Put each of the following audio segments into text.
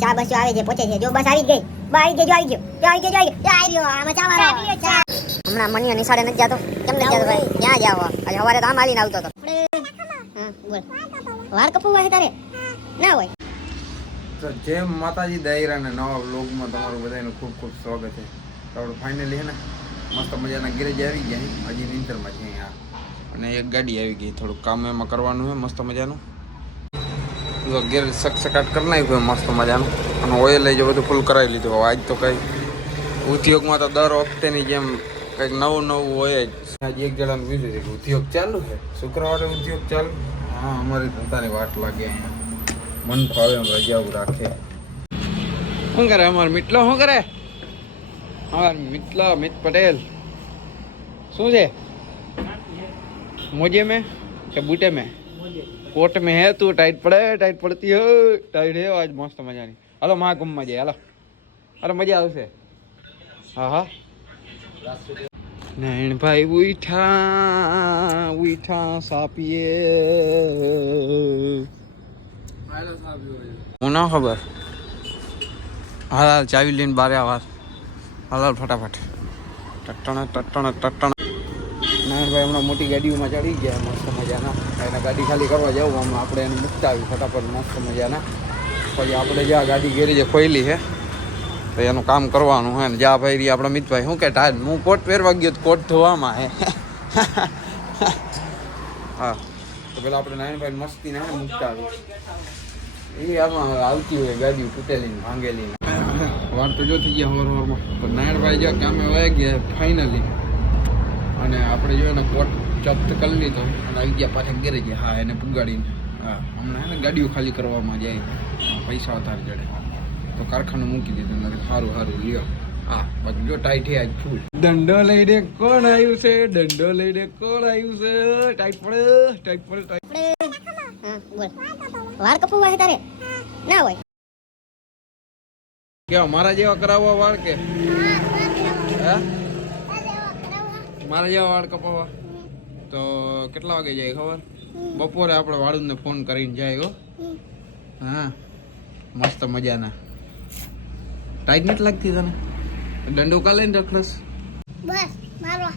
ચા બસ આવે છે, પહોંચે છે. જો બસ આવી ગઈ. આવી ગયો. આમાં ચા વાળો. હમણાં મની નિશાળે નથી જતો. કેમ નથી જતો ભાઈ? ક્યાં જાવ? આજે સવારે તો આમ હાલીને આવતો હતો. બોલ. વાળ કપવા છે તારે? ના હોય. તો જય માતાજી દાયરાના નવા વ્લોગમાં તમારું બધાનું ખૂબ ખૂબ સ્વાગત છે. તો આપણે ફાઇનલી હે ને મસ્ત મજાના ગેરેજ આવી ગયા. હજી નિંદરમાં છે અહીંયા. અને એક ગાડી આવી ગઈ. થોડુંક કામ એમાં કરવાનું છે મસ્ત મજાનું. તો ગેરેજ સકસકાટ કરી નાખ્યું મસ્ત મજાનું. અને ઓઇલ લઈ બધું ફૂલ કરાવી લીધું. આજ તો કંઈ ઉદ્યોગમાં તો દર વખતેની જેમ કંઈક નવું હોય જ. આજે એક જણાને પૂછ્યું છે કે ઉદ્યોગ ચાલુ છે, શુક્રવારે ઉદ્યોગ ચાલુ. હા, અમારી ધંધાની વાટ લાગે અહીંયા. મન ફાવે એમ રજાઓ રાખે. શું કરે અમારો મિટલો? શું કરે અમાર મિટલો? મિત પટેલ શું છે? મોજે में કે બૂટે में? कोट में है तू. टाइट पड़ती है. टाइट है आज मस्त मजानी. हालो महाकुंभ में जाए. हालो. अरे मजा आवશે. હા નૈણ ભાઈ ઉઠા સાપીએ. હું ના ખબર. હાલ ચાવી લઈને બારે આવા. હાલ ફટાફટ. ટટ્ટણ. નારાયણભાઈ હમણાં મોટી ગાડીઓમાં ચડી ગયા મસ્ત મજાના. એને ગાડી ખાલી કરવા જવું હમણાં. આપણે એને મૂકતા આવી ફટાફટ મસ્ત મજાના. પછી આપણે જ્યાં ગાડી ગેરેજે ખોઈલી છે તો એનું કામ કરવાનું હોય ને. જ્યાં ભાઈ આપણા મિતભાઈ શું કે ટાયર હું કોટ પહેરવા ગયો કોટ ધોવામાં હે. હા, તો પેલા આપણે નારાયણભાઈ મસ્તી ને મૂકતા આવી. એ આમાં આવતી હોય ગાડીઓ તૂટેલી ભાંગેલી. વાર તો જો થઈ ગયા હોરમાં. પણ નારાયણભાઈ જો કામે વહી ગયા ફાઇનલી. અને આપણે જો એને કોટ જપ્ત કરી લીધો અને આવી ગયા પાછા ગેરેજે. હા, એને પુગાડીને. હા, હમણાં એને ગાડીઓ ખાલી કરવામાં જાય. પૈસા વધારે જડે તો કારખાનું મૂકી દીધું. નથી સારું લ્યો. હા, બાકી જો ટાઈટ હે આજ ફૂલ. દંડો લઈને કોણ આવ્યું છે? ટાઈટ પડે. બોલ. વાળ કપવા છે તારે? ના હોય. કેવા મારા જેવા કરાવવા વાળ કે હે? મારા જેવા વાળ કપાવવા તો કેટલા વાગે જાય ખબર? બપોરે આપણે વાળુને ફોન કરીને જાય. હો હા, મસ્ત મજાના. ટાઈટ નથી લાગતી તને? દંડો કાલે ને રખડસ. બસ મારવા.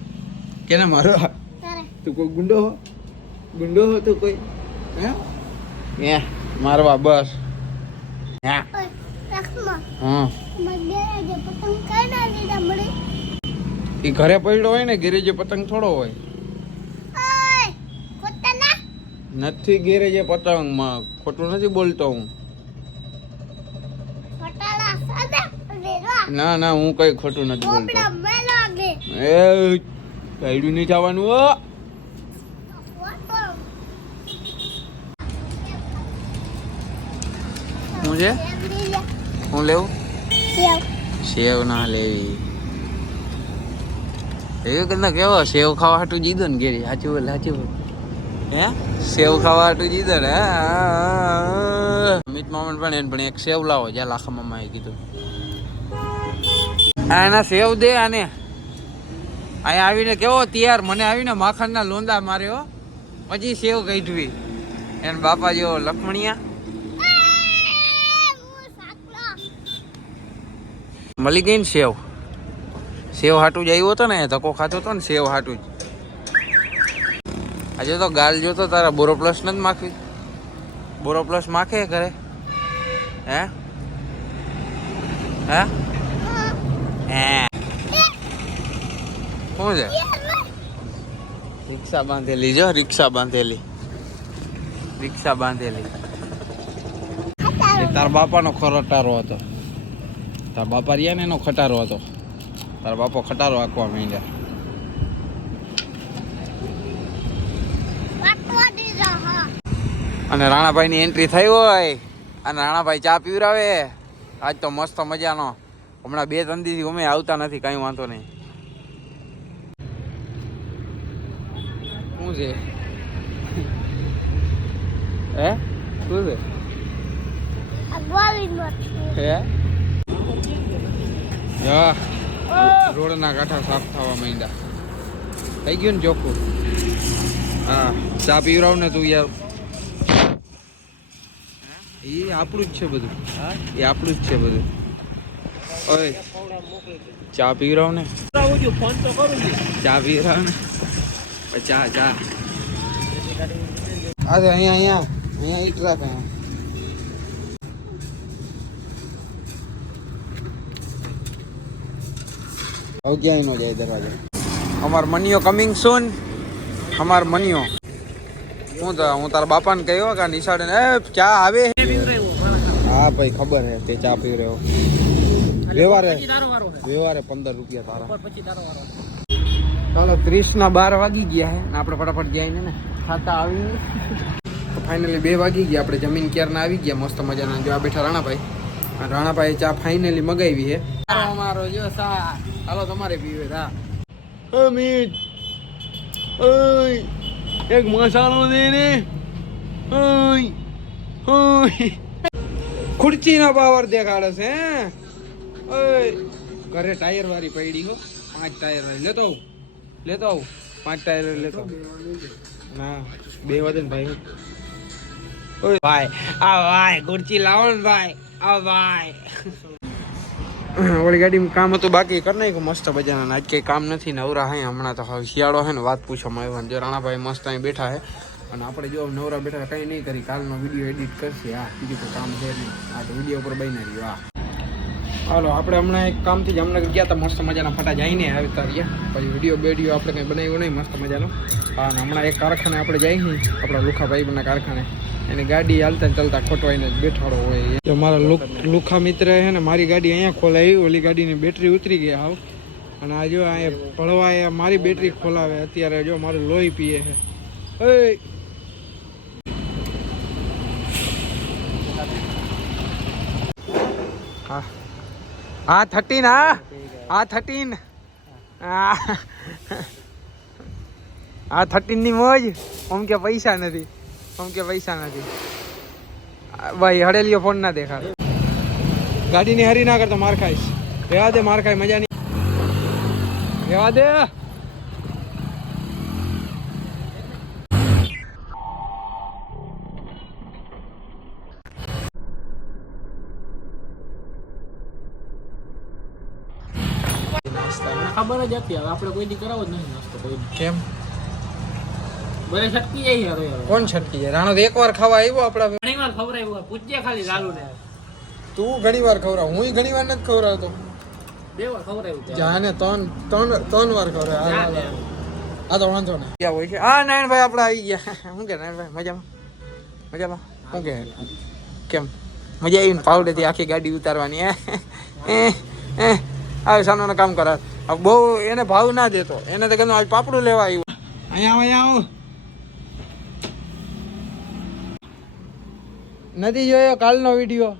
કેને મારવા? તું કોઈ ગુંડો હો તું કોઈ? હે મારવા બસ. હા એ ઘરે પડ્યો હોય ને. ગેરેજે પતંગ થોડો હોય. નથી ગેરેજે પતંગમાં ખોટું નથી બોલતો હું. ના હું કઈ ખોટું નથી બોલતો. એ ગાઈડું નહીં જવાનું. હું છે હું લેવું? સેવ ના લેવી. એવું કે કેવો સેવ ખાવા હાટું જીધો ને ઘેરી? સાચું બોલ. હે સેવ ખાવા હાટું જીધો ને? મિત મામા પણ એક સેવ લાવો. જ્યાં લાખા મામાએ કીધું. એના સેવ દે આને. અહીંયા આવીને કેવો તૈયાર. મને આવીને માખણના લોંદા માર્યો. પછી સેવ કાઢવી. એને બાપા જેવો લખમણિયા. મળી ગઈ ને સેવ હાટું જ આવ્યો હતો ને. ધક્કો ખાતો હતો ને સેવ હાટું જ. આજે તો ગાલ જોતો તારા બોરો પ્લસ નથી માખવી? બોરો પ્લસ માખે કરે? હે શું છે? રિક્ષા બાંધેલી. જો રિક્ષા બાંધેલી. તાર બાપાનો ખટારો હતો. તાર બાપા રહ્યા ને એનો ખટારો હતો. તારા બાપો ખટારો આંકવા માંડ્યા. અને રાણાભાઈની એન્ટ્રી થઈ હોય અને રાણાભાઈ ચા પીવરાવે. આજ તો મસ્ત મજાનો. હમણાં 2-3 દિવસથી અમે આવતા નથી. કાંઈ વાંધો નહીં. શું છે? હે શું છે? રોડના કાંઠા સાફ થવા માંડ્યા. થઈ ગયું ને ચોખ્ખું? હા, ચા પીવરાવ ને તું યાર. એ આપણું જ છે બધું. એ આપણું જ છે બધું. ઓય ચા પી રહ્યો ને ફોન તો કરું છું. ચા પી રહ્યો ને ચા ચા અરે અહીંયા ઈટ રાખ હવે ક્યાંય નો જાય દરવાજા. અમાર મનિયો કમિંગ સૂન. અમાર મનિયો હું તારા બાપાને કહ્યો કે નિશાળે એ ચા આવે. હા ભાઈ ખબર હે તે ચા પી રહ્યો. વ્યવહારે 15 રૂપિયા તારા. ચાલો 30:12 વાગી ગયા હે ને આપણે ફટાફટ જઈને ને ખાતા આવી. ફાઇનલી 2 વાગી ગયા. આપણે જમીન ક્યારના આવી ગયા મસ્ત મજાના. જો આ બેઠા રાણાભાઈ. રાણાભાઈ ચા ફાઇનલી મગાવી હે. અમારો જો સા હાલો તમારે પીવે તા. અમિત ઓય એક મસાલો દે ને. ઓય ઓય ખુરચીનો પાવર દેખાડે છે. ઓય ઘરે ટાયર વાળી પડી હો. 5 ટાયર વાળી લેતો આવું 5 ટાયર લેતો ના 2 વધે ને ભાઈ. ઓય ભાઈ આ ભાઈ ખુરચી લાવો ને ભાઈ. આ ભાઈ ઓલી ગાડીમાં કામ હતું બાકી કરી નાખ્યું મસ્ત બજાના. આજ કઈ કામ નથી નવરા હે હમણાં તો હવે શિયાળો હે ને વાત પૂછવામાં આવ્યો. જો રાણાભાઈ મસ્ત અહીં બેઠા હે અને આપણે જો નવરા બેઠા કંઈ નહીં કરી. કાલનો વિડીયો એડિટ કરશે. હા બીજું કોઈ કામ છે નહીં. આ તો વિડીયો ઉપર બની રહ્યો. હા હાલો આપણે હમણાં એક કામથી જામનગર ગયા હતા મસ્ત મજાના ફટા જઈને આવતા રહ્યા. પછી વિડીયો આપણે કંઈ બનાવ્યો નહીં મસ્ત મજાનો. હા અને હમણાં એક કારખાને આપણે જઈએ આપણા લુખાભાઈના કારખાને. એની ગાડી હાલતા ચાલતા ખોટવાઈને જ બેઠાડો હોય. જો મારા લુખા મિત્ર હે ને મારી ગાડી અહીંયા ખોલાવી. ઓલી ગાડીની બેટરી ઉતરી ગઈ હાવ. અને આ જો અહીંયા ભળવા મારી બેટરી ખોલાવે. અત્યારે જો મારું લોહી પીએ છે. ઓય હા 13 હા 13 આ 13 ની મોજ. આમ કે પૈસા નથી ભાઈ. હડેલિયો ફોન ના દેખાડે. ગાડીની હરી ના કરતો માર ખાઈશ. રહેવા દે માર ખાય મજા નહીં. રહેવા દે. ખબર જ હતી હવે આપણે કોઈ દી કરાવો જ નહીં નાસ્તો કોઈ. કેમ બધા છટકી જાય યાર યાર. કોણ છટકી જાય? રાણો તો એકવાર ખાવા આવ્યો આપડા. ઘણી વાર ખવડાવ્યું પૂછજે ખાલી લાલુ ને. તું ઘણી વાર ખવડાવ. હું ઘણી વાર નથી ખવડાવતો. 2 વાર ખવડાવ્યું. જાને ત્રણ વાર ખવડાવ. આ તો વાંધો નહીં. ક્યાં હોય છે? હા નારાયણભાઈ આપણે આવી ગયા. શું કે નારાયણભાઈ મજામાં શું કે કેમ મજા આવી ને? પાવડેથી આખી ગાડી ઉતારવાની. આ સાનું કામ કરા. બહુ એને ભાવ ના દેતો. એને તો કીધું આજ પાપડું લેવા આવ્યું. અહીંયા આવો. નથી જોયો કાલનો વિડીયો?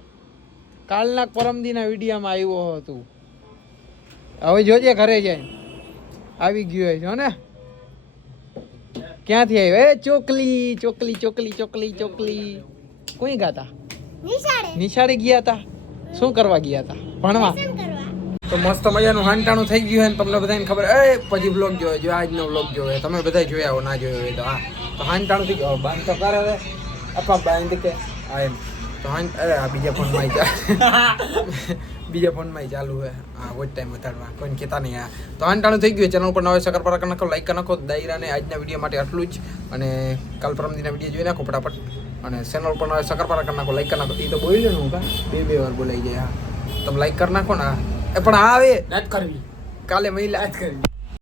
કાલના પરમદીના વિડીયોમાં આવ્યો હતું. હવે જોજે ઘરે જાય આવી ગયો છો ને. ક્યાંથી આવ્યો? એ ચોકલી કોઈ ગાતા? નિશાળે ગયા હતા. શું કરવા ગયા હતા? ભણવા. તો મસ્ત મજાનું હાંટાણું થઈ ગયું હોય ને તમને બધાને ખબર. પછી બ્લોગ જોયો જો આજનો બ્લોગ જોયો તમે બધા જોયા હો ના જોયો હોય તો. હા તો હાંટાણું થઈ ગયું. બાંધ તો કરે હવે આપા બાંધ કે હા એમ તો અરે આ બીજા ફોનમાં ચાલુ હે. હા વોચ ટાઈમ વધારવા કોઈને કહેતા નહીં. હા તો હાંટાણું થઈ ગયું. ચેનલ ઉપર નવા સબસ્ક્રાઇબ કરી નાખો, લાઈક કરી નાખો. દાયરાને આજના વિડીયો માટે આટલું જ. અને કાલ પરમદીના વિડીયો જોઈ નાખો ફટાફટ. અને ચેનલ ઉપર નવા સબસ્ક્રાઇબ કરી નાખો, લાઈક કરી નાખો. એ તો બોલ્યો ને હું કા 2 વાર બોલાઈ જાય. હા તમે લાઈક કરી નાખો ને. પણ આવે નથી કરવી. કાલે મહિલા જ કરવી.